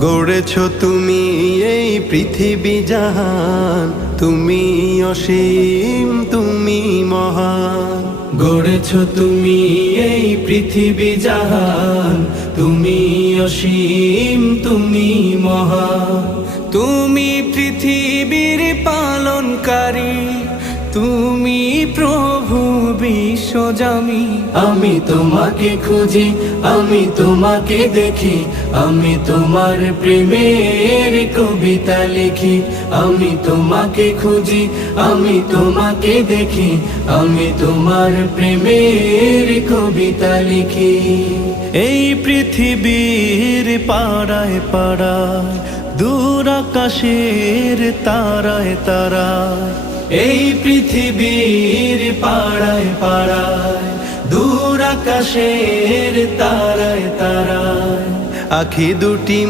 গড়েছ তুমি এই পৃথিবী জাহান, তুমি অসীম তুমি মহান। গড়েছ তুমি এই পৃথিবী জাহান, তুমি অসীম তুমি মহান। তুমি পৃথিবীর পালনকারী, তুমি প্রভু বিশ্বজামি। আমি তোমাকে খুঁজি, আমি তোমাকে দেখি, আমি তোমার প্রেমের কবিতা লিখি। আমি তোমাকে খুঁজি, আমি তোমাকে দেখি, আমি তোমার প্রেমের কবিতা লিখি। এই পৃথিবীর পাড়ায় পাড়ায়, দূর আকাশের তারায় তারায়, এই পৃথিবীর পাড়ায় পাড়ায়, দূর আকাশের তারায় তারায়, আখি দুটি